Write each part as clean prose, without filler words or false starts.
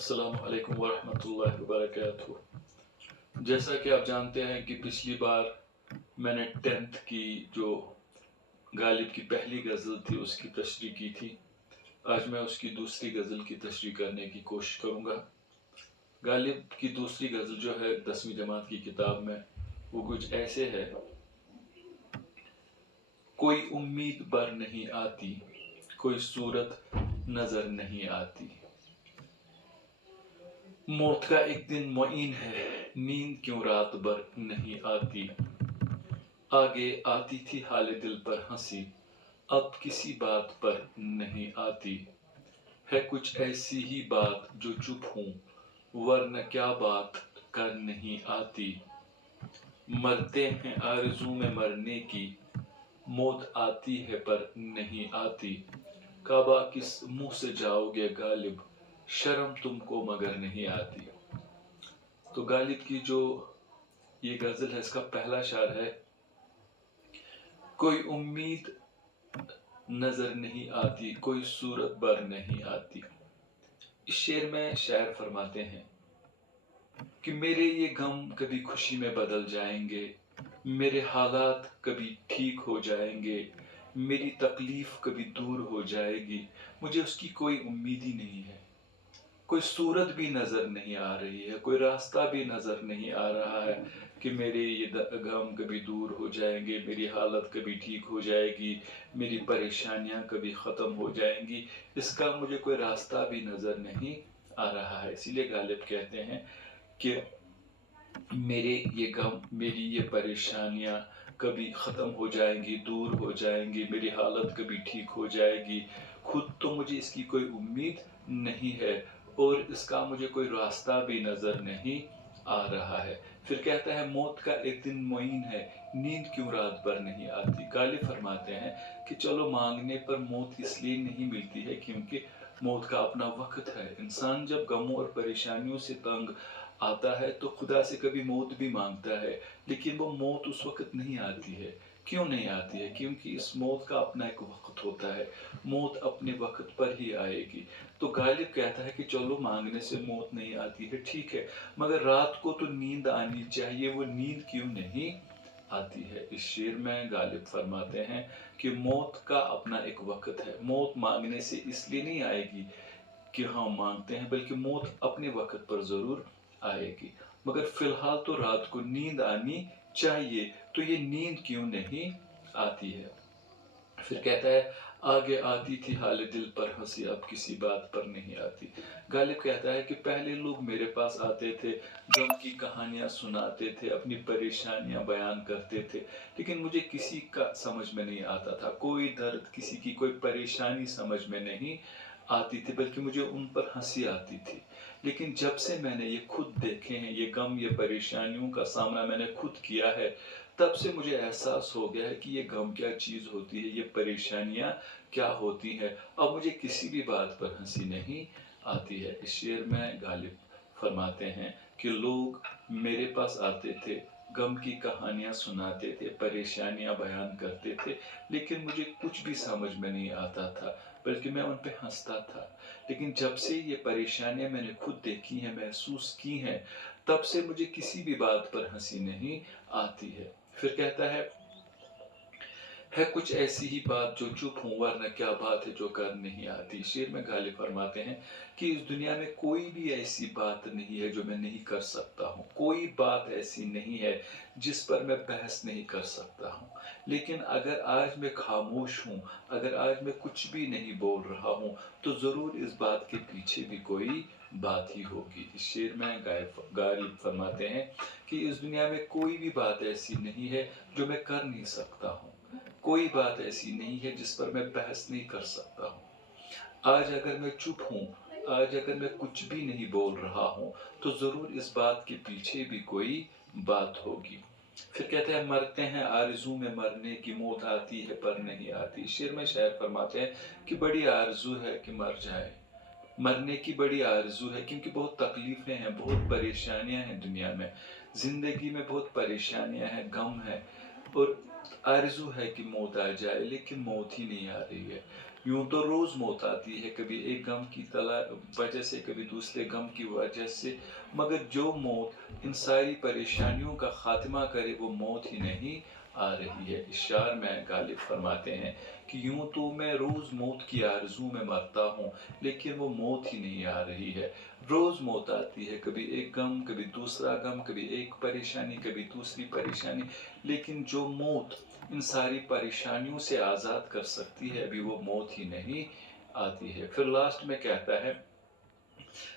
अस्सलाम वालेकुम वरहमतुल्लाहि वबरकातुहू। जैसा कि आप जानते हैं कि पिछली बार मैंने 10th की जो गालिब की पहली गज़ल थी उसकी तशरीह की थी। आज मैं उसकी दूसरी गज़ल की तशरीह करने की कोशिश करूँगा। गालिब की दूसरी गज़ल जो है 10वीं जमात की किताब में, वो कुछ ऐसे है। कोई उम्मीद बर नहीं आती, कोई सूरत नज़र नहीं आती। मौत का एक दिन मुईन है, नींद क्यों रात भर नहीं आती। आगे आती थी हाले दिल पर हंसी, अब किसी बात पर नहीं आती। है कुछ ऐसी ही बात जो चुप हूँ, वरना क्या बात कर नहीं आती। मरते हैं आरज़ू में मरने की, मौत आती है पर नहीं आती। काबा किस मुंह से जाओगे गालिब, शर्म तुमको मगर नहीं आती। तो गालिब की जो ये गज़ल है, इसका पहला शार है, कोई उम्मीद नजर नहीं आती, कोई सूरत बर नहीं आती। इस शेर में शायर फरमाते हैं कि मेरे ये गम कभी खुशी में बदल जाएंगे, मेरे हालात कभी ठीक हो जाएंगे, मेरी तकलीफ कभी दूर हो जाएगी। मुझे उसकी कोई उम्मीद ही नहीं है, कोई सूरत भी नजर नहीं आ रही है, कोई रास्ता भी नजर नहीं आ रहा है कि मेरे ये गम कभी दूर हो जाएंगे, मेरी हालत कभी ठीक हो जाएगी, मेरी परेशानियां कभी ख़त्म हो जाएंगी। इसका मुझे कोई रास्ता भी नज़र नहीं आ रहा है। इसीलिए गालिब कहते हैं कि मेरे ये गम, मेरी ये परेशानियां कभी ख़त्म हो जाएंगी, दूर हो जाएंगी, मेरी हालत कभी ठीक हो जाएगी। खुद तो मुझे इसकी कोई उम्मीद नहीं है और इसका मुझे कोई रास्ता भी नज़र नहीं आ रहा है। फिर कहता है मौत का एक दिन मुईन है, नींद क्यों रात भर नहीं आती। गालिब फरमाते हैं कि चलो मांगने पर मौत इसलिए नहीं मिलती है क्योंकि मौत का अपना वक्त है। इंसान जब गमों और परेशानियों से तंग आता है तो खुदा से कभी मौत भी मांगता है, लेकिन वो मौत उस वक्त नहीं आती है। क्यों नहीं आती है? क्योंकि इस मौत का अपना एक वक्त होता है, मौत अपने वक्त पर ही आएगी। तो गालिब कहता है कि चलो मांगने से मौत नहीं आती है, ठीक है, मगर रात को तो नींद आनी चाहिए, वो नींद क्यों नहीं आती है। इस शेर में गालिब फरमाते हैं कि मौत का अपना एक वक्त है, मौत मांगने से इसलिए नहीं आएगी कि हम मांगते हैं, बल्कि मौत अपने वक्त पर जरूर आएगी। मगर फिलहाल तो रात को नींद आनी चाहिए, तो ये नींद क्यों नहीं आती है। फिर कहता है आगे आती थी हाले दिल पर हंसी, अब किसी बात पर नहीं आती। गालिब कहता है कि पहले लोग मेरे पास आते थे, गम की कहानियां सुनाते थे, अपनी परेशानियां बयान करते थे, लेकिन मुझे किसी का समझ में नहीं आता था, कोई दर्द, किसी की कोई परेशानी समझ में नहीं आती थी, बल्कि मुझे उन पर हंसी आती थी। लेकिन जब से मैंने ये खुद देखे हैं, ये गम, ये परेशानियों का सामना मैंने खुद किया है, तब से मुझे एहसास हो गया है कि ये गम क्या चीज़ होती है, ये परेशानियां क्या होती हैं। अब मुझे किसी भी बात पर हंसी नहीं आती है। इस शेर में गालिब फरमाते हैं कि लोग मेरे पास आते थे, गम की कहानियां सुनाते थे, परेशानियां बयान करते थे, लेकिन मुझे कुछ भी समझ में नहीं आता था, बल्कि मैं उन पे हंसता था। लेकिन जब से ये परेशानियां मैंने खुद देखी हैं, महसूस की हैं, तब से मुझे किसी भी बात पर हंसी नहीं आती है। फिर कहता है कुछ ऐसी ही बात जो चुप हूं, वरना क्या बात है जो कर नहीं आती। शेर में गालिब फरमाते हैं कि इस दुनिया में कोई भी ऐसी बात नहीं है जो मैं नहीं कर सकता हूं, कोई बात ऐसी नहीं है जिस पर मैं बहस नहीं कर सकता हूं। लेकिन अगर आज मैं खामोश हूं, अगर आज मैं कुछ भी नहीं बोल रहा हूं, तो जरूर इस बात के पीछे भी कोई बात ही होगी। इस शेर में गालिब फरमाते हैं कि इस दुनिया में कोई भी बात ऐसी नहीं है जो मैं कर नहीं सकता हूं, कोई बात ऐसी नहीं है जिस पर मैं बहस नहीं कर सकता हूं। आज अगर मैं चुप हूं, आज अगर मैं कुछ भी नहीं बोल रहा हूं, तो जरूर इस बात के पीछे भी कोई बात होगी। फिर कहते हैं मरते हैं आरज़ू में मरने की, मौत आती है पर नहीं आती। शेर में शायर फरमाते हैं कि बड़ी आरज़ू है कि मर जाए, मरने की बड़ी आरज़ू है, क्योंकि बहुत तकलीफें हैं, बहुत परेशानियां हैं दुनिया में, जिंदगी में बहुत परेशानियां हैं, गम है, और आरज़ू है कि मौत आ जाए, लेकिन मौत ही नहीं आ रही है। यूं तो रोज मौत आती है, कभी एक गम की वजह से, कभी दूसरे गम की वजह से, मगर जो मौत इन सारी परेशानियों का खात्मा करे वो मौत ही नहीं आ रही है। इस शार में गालिब फरमाते हैं कि यूं तो मैं रोज मौत की आरज़ू में मरता हूँ, लेकिन वो मौत ही नहीं आ रही है। रोज मौत आती है, कभी एक गम, कभी दूसरा गम, कभी एक परेशानी, कभी दूसरी परेशानी, लेकिन जो मौत इन सारी परेशानियों से आज़ाद कर सकती है, अभी वो मौत ही नहीं आती है। फिर लास्ट में कहता है,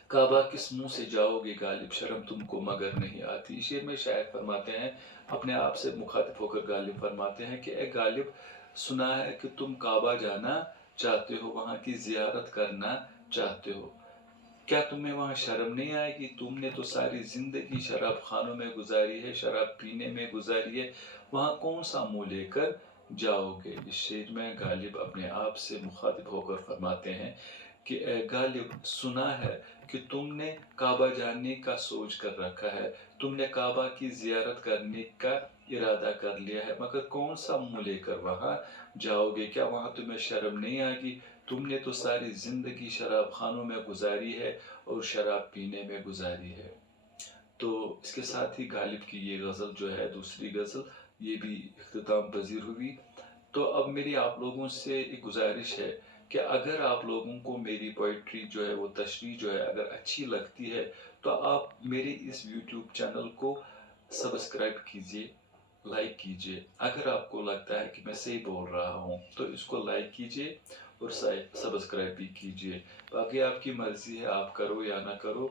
काबा किस मुंह से जाओगे गालिब, शर्म तुमको मगर नहीं आती। इस शेर में शायर फरमाते हैं, अपने आप से मुखातिब होकर गालिब फरमाते हैं कि ए गालिब, सुना है कि तुम काबा जाना चाहते हो, वहाँ की जियारत करना चाहते हो, क्या तुम्हें वहाँ शर्म नहीं आएगी? तुमने तो सारी जिंदगी शराब खानों में गुजारी है, शराब पीने में गुजारी है, वहाँ कौन सा मुंह लेकर जाओगे? इस शेर में गालिब अपने आप से मुखातिब होकर फरमाते हैं कि ए गालिब, सुना है कि तुमने काबा जाने का सोच कर रखा है, तुमने काबा की जियारत करने का इरादा कर लिया है, मगर कौन सा मुंह लेकर वहाँ जाओगे? क्या वहाँ तुम्हें शर्म नहीं आएगी? तुमने तो सारी जिंदगी शराब खानों में गुजारी है और शराब पीने में गुजारी है। तो इसके साथ ही गालिब की ये गज़ल जो है, दूसरी गज़ल, ये भी इख्तिताम पजीर हुई। तो अब मेरी आप लोगों से एक गुजारिश है कि अगर आप लोगों को मेरी पोइट्री जो है, वो तशरीह जो है, अगर अच्छी लगती है, तो आप मेरे इस यूट्यूब चैनल को सब्सक्राइब कीजिए, लाइक कीजिए। अगर आपको लगता है कि मैं सही बोल रहा हूँ तो इसको लाइक कीजिए और सब्सक्राइब भी कीजिए। बाकी आपकी मर्ज़ी है, आप करो या ना करो।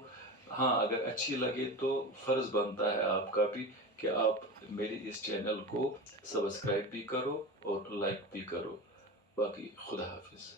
हाँ, अगर अच्छी लगे तो फ़र्ज़ बनता है आपका भी कि आप मेरे इस चैनल को सब्सक्राइब भी करो और लाइक भी करो। बाकी खुदा हाफिज़।